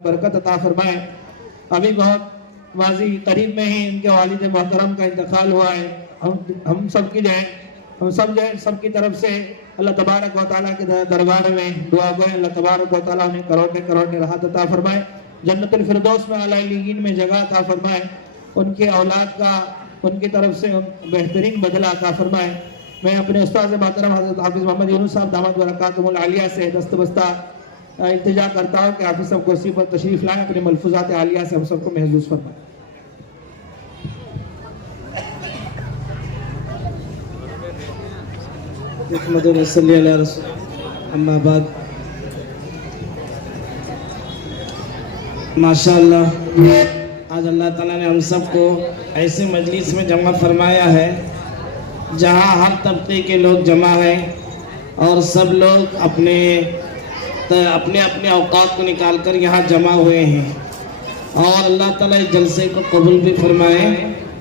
बरकत अता फरमाए। अभी बहुत माजी करीब में ही इनके वालिद मोहतरम का इंतकाल हुआ है। हम सब की सबकी तरफ से अल्लाह तबारक व तआला के दरबार में दुआ गो अल्लाह तबारक व तआला उन्हें करोड़े करोड़े राहत अता फरमाए, जन्नतुल फिरदौस में आला इल्लीयीन में जगह अता फरमाए, उनके औलाद का उनकी तरफ से बेहतरीन बदला अता फरमाए। मैं अपने उस्ताद मोहतरम हज़रत हाफिज़ मोहम्मद यूनुस साहब दामद बरकातुहुल आलिया से दस्तबस्ता इल्तिजा करता हूँ कि हाफिज़ साहब कुर्सी पर तशरीफ लाएं, अपने मलफूज़ात आलिया से हम सबको महसूस फरमाएं। अम्मा बाद माशाअल्लाह, आज अल्लाह ताला ने हम सबको ऐसे मजलिस में जमा फरमाया है जहाँ हर तबके के लोग जमा हैं और सब लोग अपने अपने औकात को निकाल कर यहाँ जमा हुए हैं। और अल्लाह ताला इस जलसे को कबूल भी फरमाए,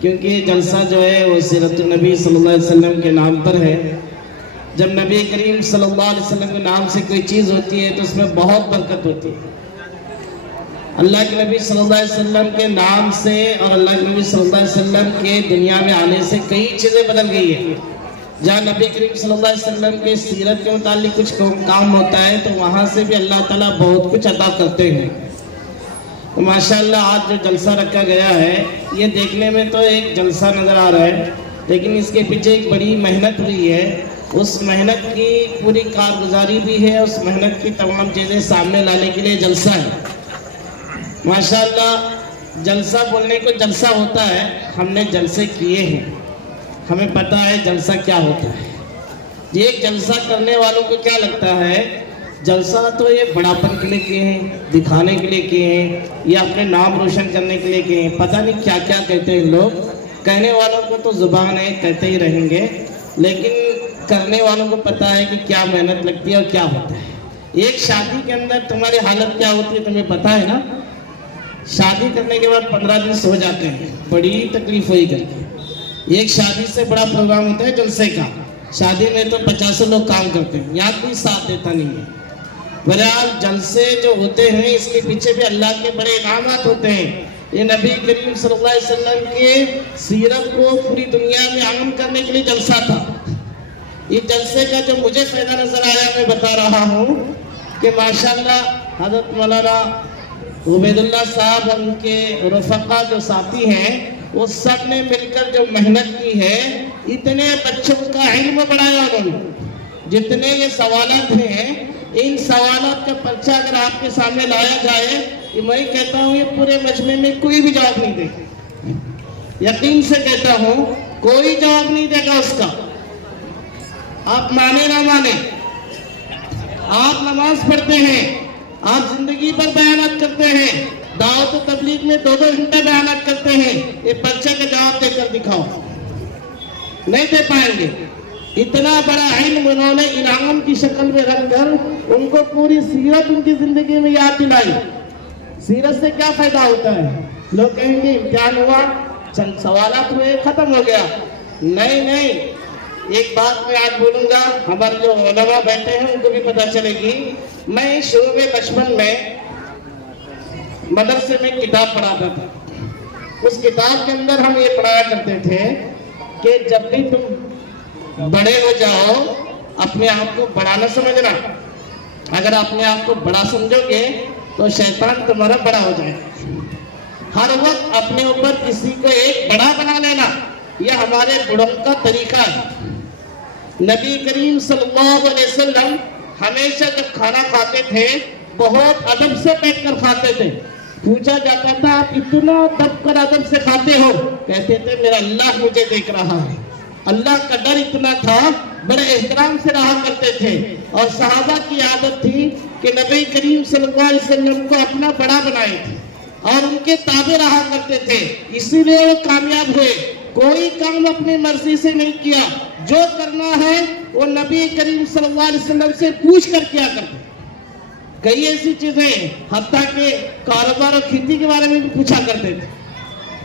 क्योंकि ये जलसा जो है वो सीरत नबी सल्लल्लाहु अलैहि वसल्लम के नाम पर है। जब नबी करीम सल्लल्लाहु अलैहि वसल्लम के नाम से कोई चीज़ होती है तो उसमें बहुत बरकत होती है। अल्लाह के नबी सल्लल्लाहु अलैहि वसल्लम के नाम से और अल्लाह के नबी सल्लल्लाहु अलैहि वसल्लम के दुनिया में आने से कई चीज़ें बदल गई है। जहाँ नबी करीम सल्लल्लाहु अलैहि वसल्लम के सीरत के मुतालिक कुछ काम होता है तो वहाँ से भी अल्लाह ताला बहुत कुछ अता करते हैं। तो माशाअल्लाह आज जो जलसा रखा गया है ये देखने में तो एक जलसा नज़र आ रहा है, लेकिन इसके पीछे एक बड़ी मेहनत हुई है। उस मेहनत की पूरी कारगुजारी भी है, उस मेहनत की तमाम चीज़ें सामने लाने के लिए जलसा है। माशाअल्लाह जलसा बोलने को जलसा होता है, हमने जलसे किए हैं, हमें पता है जलसा क्या होता है। ये जलसा करने वालों को क्या लगता है, जलसा तो ये बड़ापन के लिए किए हैं, दिखाने के लिए किए हैं, या अपने नाम रोशन करने के लिए किए हैं, पता नहीं क्या क्या कहते हैं लोग। कहने वालों को तो जुबान है, कहते ही रहेंगे, लेकिन करने वालों को पता है कि क्या मेहनत लगती है और क्या होता है। एक शादी के अंदर तुम्हारी हालत क्या होती है तुम्हें पता है ना। शादी करने के बाद 15 दिन सो जाते हैं, बड़ी तकलीफ हुई करके। एक शादी से बड़ा प्रोग्राम होता है जलसे का। शादी में तो 50 लोग काम करते हैं, यहाँ कोई साथ देता नहीं है। बहरहाल जलसे जो होते हैं इसके पीछे भी अल्लाह के बड़े इनामात होते हैं। ये नबी करीम सल्लल्लाहु अलैहि वसल्लम के सीरत को पूरी दुनिया में आम करने के लिए जलसा था। ये जलसे का जो मुझे फायदा नजर आया मैं बता रहा हूँ कि माशाअल्लाह हज़रत मौलाना उबैदुल्लाह साहब और उनके रफ़क़ा जो साथी हैं वो सब ने मिलकर जो मेहनत की है, इतने बच्चों का इल्म बढ़ाया उन्होंने। जितने ये सवालात हैं, इन सवालात का पर्चा अगर आपके सामने लाया जाए कि मैं कहता हूँ ये पूरे मजमे में कोई भी जवाब नहीं देगा, यकीन से कहता हूँ कोई जवाब नहीं देगा उसका। आप माने ना माने, आप नमाज पढ़ते हैं, आप जिंदगी पर बयानात करते हैं, दावत और तबलीग में 2-2 घंटे बयानात करते हैं, ये पर्चे का जवाब देकर दिखाओ, नहीं दे पाएंगे। इतना बड़ा इल्म उन्होंने इनाम की शक्ल में रखकर उनको पूरी सीरत उनकी जिंदगी में याद दिलाई। सीरत से क्या फायदा होता है, लोग कहेंगे इम्तिहान हुआ, चंद सवालात हुए, खत्म हो गया। नहीं, एक बात मैं आज बोलूंगा, हमारे जो उलमा बैठे हैं उनको भी पता चलेगी। मैं शुरू में बचपन में मदरसे में किताब पढ़ाता था। उस किताब के अंदर हम ये पढ़ाया करते थे कि जब भी तुम बड़े हो जाओ अपने आप को बड़ा न समझना। अगर अपने आप को बड़ा समझोगे तो शैतान तुम्हारा बड़ा हो जाएगा। हर वक्त अपने ऊपर किसी को एक बड़ा बना लेना, यह हमारे बुढ़ों का तरीका है। नबी करीम सल्लल्लाहु अलैहि वसल्लम हमेशा जब खाना खाते थे बहुत अदब से बैठकर खाते थे। पूछा जाता था आप इतना दब कर अदब से खाते हो, कहते थे मेरा अल्लाह मुझे देख रहा है। अल्लाह का डर इतना था, बड़े एहतराम से रहा करते थे। और सहाबा की आदत थी कि नबी करीम सल्लल्लाहु अलैहि वसल्लम को अपना बड़ा बनाए थे और उनके ताबे रहा करते थे, इसीलिए वो कामयाब हुए। कोई काम अपनी मर्जी से नहीं किया, जो करना है वो नबी करीम सल्लल्लाहु अलैहि वसल्लम से पूछ कर किया करते। कई ऐसी चीजें हत्ता के कारोबार और खेती के बारे में भी पूछा करते थे।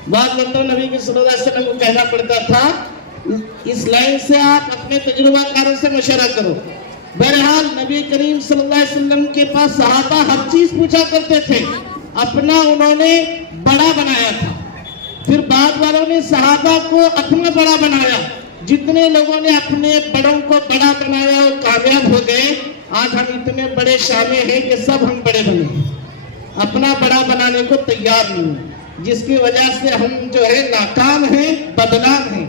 बात मतलब नबी के सल्लल्लाहु अलैहि वसल्लम को कहना पड़ता था इस लाइन से आप अपने तजुर्बाकारों से मशवरा करो। बहरहाल नबी करीम सल्लल्लाहु अलैहि वसल्लम के पास सहाबा हर चीज पूछा करते थे। अपना उन्होंने बड़ा बनाया था, फिर बाद वालों ने सहाबा को अपना बड़ा बनाया। जितने लोगों ने अपने बड़ों को बड़ा बनाया वो कामयाब हो गए। आज हम इतने बड़े शामे हैं कि सब हम बड़े बने, अपना बड़ा बनाने को तैयार नहीं, जिसकी वजह से हम जो है नाकाम हैं, बदनाम हैं।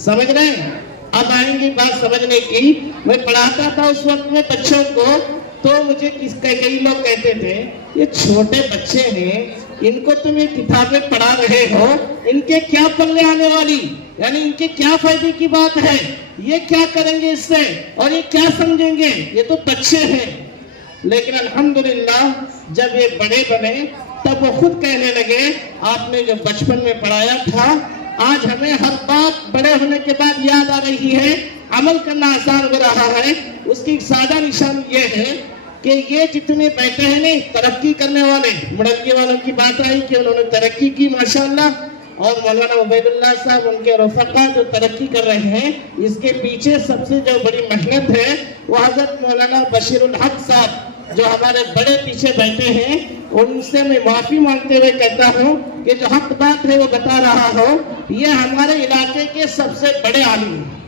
समझ रहे हैं? अब आएंगी बात समझने की। मैं पढ़ाता था उस वक्त में बच्चों को, तो मुझे कई लोग कहते थे ये छोटे बच्चे हैं, इनको तुम ये किताबें पढ़ा रहे हो, इनके क्या पल्ले आने वाली, यानी इनके क्या फायदे की बात है, ये क्या करेंगे इससे और ये क्या समझेंगे, ये तो बच्चे हैं। लेकिन अल्हम्दुलिल्लाह जब ये बड़े बने तब वो खुद कहने लगे आपने जो बचपन में पढ़ाया था आज हमें हर बात बड़े होने के बाद याद आ रही है, अमल करना आसान हो रहा है। उसकी सादा निशान ये है कि ये जितने बैठे हैं नहीं तरक्की करने वाले, मुड़क्की वालों की बात आई कि उन्होंने तरक्की की माशाअल्लाह, और मौलाना उबैदुल्लाह साहब उनके रफ़क़ा जो तरक्की कर रहे हैं, इसके पीछे सबसे जो बड़ी मेहनत है वो हज़रत मौलाना बशीरुल हक साहब जो हमारे बड़े पीछे बैठे हैं, उनसे मैं माफ़ी मांगते हुए कहता हूँ कि जो हक बात है वो बता रहा हो, ये हमारे इलाके के सबसे बड़े आलिम हैं।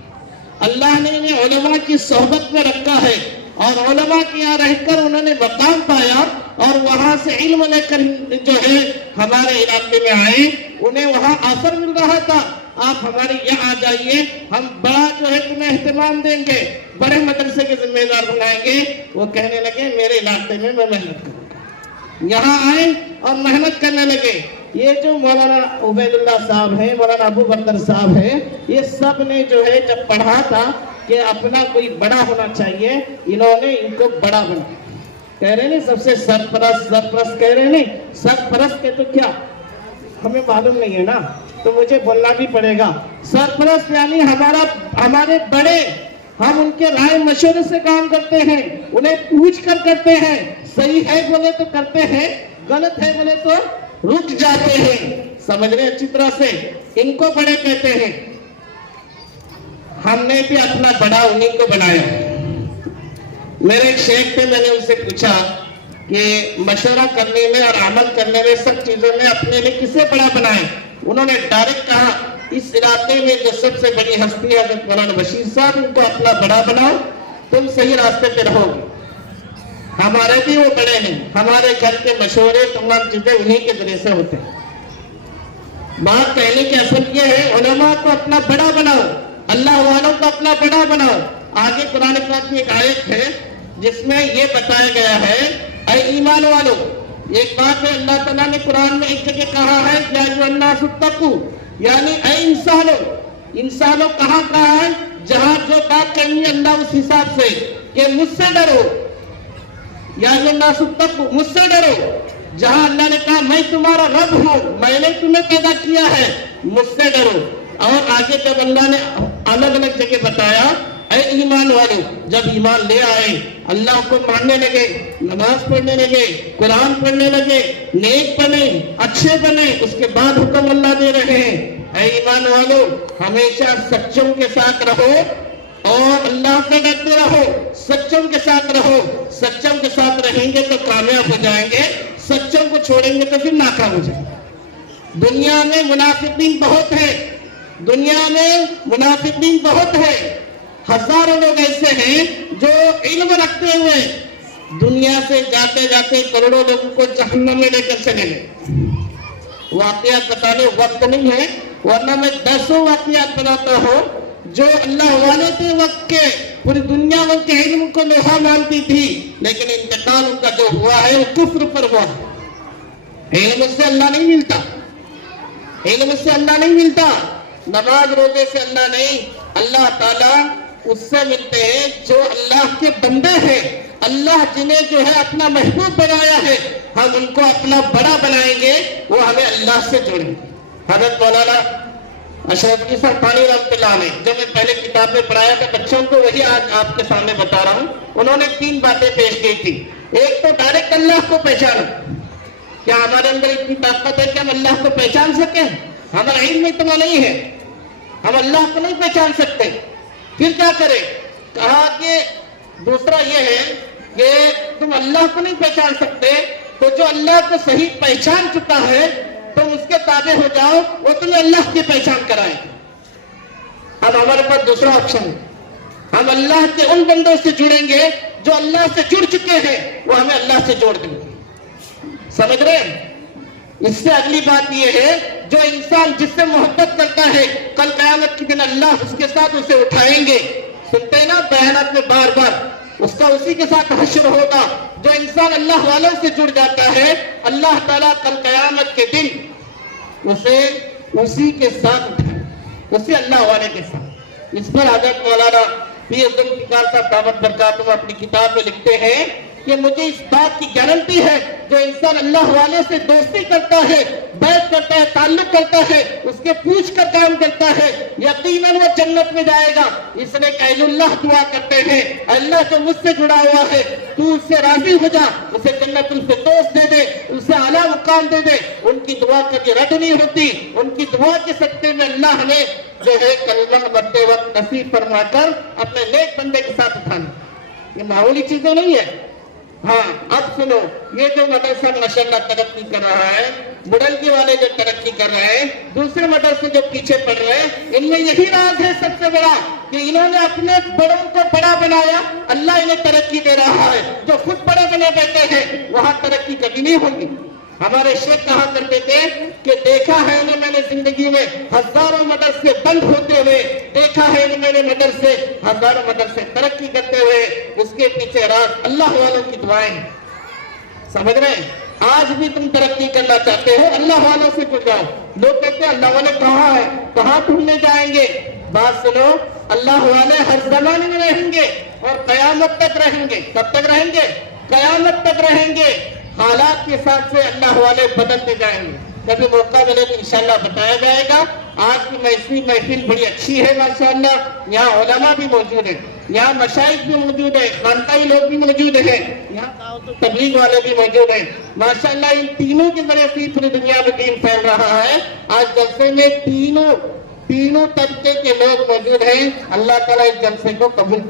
अल्लाह ने इन्हें उलमा की सोहबत में रखा है और उलमा के यहाँ रहकर उन्होंने मकाम पाया और वहाँ से इल्म लेकर जो है हमारे इलाके में आए। उन्हें वहाँ ऑफर मिल रहा था आप हमारे यहाँ आ जाइए, हम बड़ा जो है तुम्हें एहतमाम देंगे, बड़े मदरसे के जिम्मेदार बनाएंगे। वो कहने लगे मेरे इलाके में मैं मेहनत करूँगा। यहाँ आए और मेहनत करने लगे। ये जो मौलाना उबैदुल्लाह साहब हैं, मौलाना अबू बकर साहब हैं, ये सब ने जो है जब पढ़ा था कि अपना कोई बड़ा होना चाहिए, इन्होंने इनको बड़ा बनाया। कह रहे नहीं सबसे सरपरस्त कह रहे नहीं, सरपरस्त के तो क्या हमें मालूम नहीं है ना, तो मुझे बोलना भी पड़ेगा। सरपरस्त यानी हमारे बड़े, हम उनके राय मशवरे से काम करते हैं, उन्हें पूछ कर करते हैं, सही है बोले तो करते हैं, गलत है बोले तो रुक जाते हैं। समझ रहे अच्छी तरह से, इनको बड़े कहते हैं। हमने भी अपना बड़ा उन्हीं को बनाया। मेरे एक शेख थे, मैंने उनसे पूछा कि मशवरा करने में और अमल करने में सब चीजों में अपने लिए किसे बड़ा बनाए। उन्होंने डायरेक्ट कहा इस इलाके में जो सबसे बड़ी हस्ती है हज़रत मौलाना बशीर साहब, इनको अपना बड़ा बनाओ, तुम सही रास्ते पे रहोगे। हमारे भी वो बड़े नहीं, हमारे घर के मशवरे तमाम चीजें उन्हीं के जरिए से होते हैं। बात कहने की असल ये है उलमा को अपना बड़ा बनाओ, अल्लाह वालों को अपना बड़ा बनाओ। आगे कुरान पाक की एक आयत है जिसमें ये बताया गया है ऐ ईमान वालों, एक बात है अल्लाह ताला ने कुरान में एक जगह कहा है या अय्युहन्नासुत्तकू, यानी ऐ इंसानों कहाँ कहा है, जहां जो बात करनी है अल्लाह उस हिसाब से कि मुझसे डरो, या अय्युहन्नासुत्तकू मुझसे डरो। जहां अल्लाह ने कहा मैं तुम्हारा रब हूं, मैंने तुम्हें पैदा किया है, मुझसे डरो। और आगे जब अल्लाह ने अलग अलग जगह बताया ऐ ईमान वाले, जब ईमान ले आए, अल्लाह को मानने लगे, नमाज पढ़ने लगे, कुरान पढ़ने लगे, नेक बने, अच्छे बने, उसके बाद हुक्म अल्लाह दे रहे हैं ऐ ईमान वालों हमेशा सच्चों के साथ रहो और अल्लाह से डरते रहो, सच्चों के साथ रहो। सच्चों के साथ रहेंगे तो कामयाब हो जाएंगे, सच्चों को छोड़ेंगे तो फिर नाकाम हो जाएंगे। दुनिया में मुनाफिकीन बहुत है, दुनिया में मुनाफिकीन बहुत है। हजारों लोग ऐसे हैं जो इल्म रखते हुए दुनिया से जाते जाते करोड़ों लोगों को जहन्नम में लेकर चले गए। वाकयात बताने वक्त नहीं है, वरना मैं 10 वाकयात बनाता हूँ जो अल्लाह वाले थे वक्त के, पूरी दुनिया उनके इल्म को लोहा मानती थी, लेकिन इंतकाल उनका जो हुआ है वो कुफ्र पर हुआ। इल्म से अल्लाह नहीं मिलता, इल्म से अल्लाह नहीं मिलता, नमाज रोजे से अल्लाह नहीं, अल्लाह ताला उससे मिलते हैं जो अल्लाह के बंदे हैं। अल्लाह जिन्हें जो है अपना महबूब बनाया है, हम उनको अपना बड़ा बनाएंगे, वो हमें अल्लाह से जोड़ेंगे। हज़रत मौलाना अशरफ अली थानी रहमतुल्लाह ने जो मैं पहले किताब में पढ़ाया था बच्चों को, वही आज आपके सामने बता रहा हूँ। उन्होंने 3 बातें पेश की थी। एक तो डायरेक्ट अल्लाह को पहचानो, क्या हमारे अंदर इतनी ताकत है कि हम अल्लाह को पहचान सके? हमारा इल्म इतना नहीं है, हम अल्लाह को नहीं पहचान सकते। फिर क्या करें? कहा कि दूसरा ये है कि तुम अल्लाह को नहीं पहचान सकते تو جو اللہ کو صحیح پہچان چکا ہے تم اس کے تابع ہو جاؤ، وہ تمہیں اللہ کی پہچان کرائے. اب ہمارے پاس دوسرا آپشن ہے، ہم اللہ کے ان بندوں سے جڑیں گے جو اللہ سے جڑ چکے ہیں، وہ ہمیں اللہ سے جوڑ دیں گے. سمجھ رہے ہیں؟ اس سے اگلی بات یہ ہے، جو انسان جس سے محبت کرتا ہے کل قیامت کے دن اللہ اس کے ساتھ اسے اٹھائیں گے. سنتے ہیں نا بیانات میں بار بار، اس کا اسی کے ساتھ حشر ہوگا. جو انسان اللہ والوں سے جڑ جاتا ہے اللہ تعالیٰ کل قیامت کے دن اسے اسی کے ساتھ اٹھائے، اسے اللہ والے کے ساتھ. اس پر حضرت مولانا پیر ذوالفقار صاحب دامت برکاتہم اپنی کتاب میں لکھتے ہیں کہ مجھے اس بات کی گارنٹی ہے، جو انسان اللہ والے سے دوستی کرتا ہے، بیعت کرتا ہے، تعلق کرتا ہے، اس کے پوچھ کر کام کرتا ہے، یقیناً وہ جنت میں جائے گا. اس لیے کہ اہل اللہ دعا کرتے ہیں، اللہ جو مجھ سے جڑا ہوا ہے تو اس سے راضی ہو جا، اسے جنت الفردوس دے دے، اسے اعلیٰ مقام دے دے. ان کی دعا کبھی رد نہیں ہوتی. ان کی دعا کے صدقے میں اللہ ہمیں جو ہے کلمہ مرتے وقت نصیب فرما کر اپنے نیک بندے کے ساتھ اٹھانا. یہ معمولی چیزیں نہیں ہے. ہاں اب سنو، یہ جو مدرسہ ماشاءاللہ ترقی کر رہا ہے، بڑلگی والے جو ترقی کر رہے ہیں، دوسرے مدرسے جو پیچھے پڑ رہے ہیں، ان میں یہی راز ہے سب سے بڑا کہ انہوں نے اپنے بڑوں کو بڑا بنایا، اللہ انہیں ترقی دے رہا ہے. جو خود بڑے بنے بیٹھے ہیں وہاں ترقی کبھی نہیں ہوگی. ہمارے شیخ کہا کرتے تھے کہ دیکھا ہے انہیں میں نے زندگی میں ہزاروں مدرسے بند ہوتے ہوئے، دیکھا ہے انہیں میں نے مدرسے ہزاروں مدرسے ترقی کرتے ہوئے. اس کے پیچھے راز اللہ والوں کی دعائیں ہیں. سمجھ رہے ہیں؟ آج بھی تم ترقی کرنا چاہتے ہو اللہ والوں سے جڑ جاؤ. لوگ کہتے ہیں اللہ والے کہاں ہیں، کہاں ڈھونڈنے جائیں گے؟ بات سنو، اللہ والے ہر زمانے میں رہیں گے اور قیامت تک رہیں گے. کب تک رہیں گے؟ قیامت تک رہیں گے. حالات کے حساب سے اللہ والے بدلتے جائیں گے. کبھی موقع ملے تو انشاءاللہ بتایا جائے گا. آج کی محفل بڑی اچھی ہے ماشاءاللہ. یہاں علماء بھی موجود ہیں، یہاں مشائخ بھی موجود ہیں، خانقاہی لوگ بھی موجود ہیں، یہاں تبلیغ والے بھی موجود ہیں. ماشاءاللہ ان تینوں کے ذریعے سے پوری دنیا میں دین پھیل رہا ہے. آج جلسے میں تینوں طبقے کے لوگ موجود ہیں. اللہ تعالیٰ اس جلسے کو قبول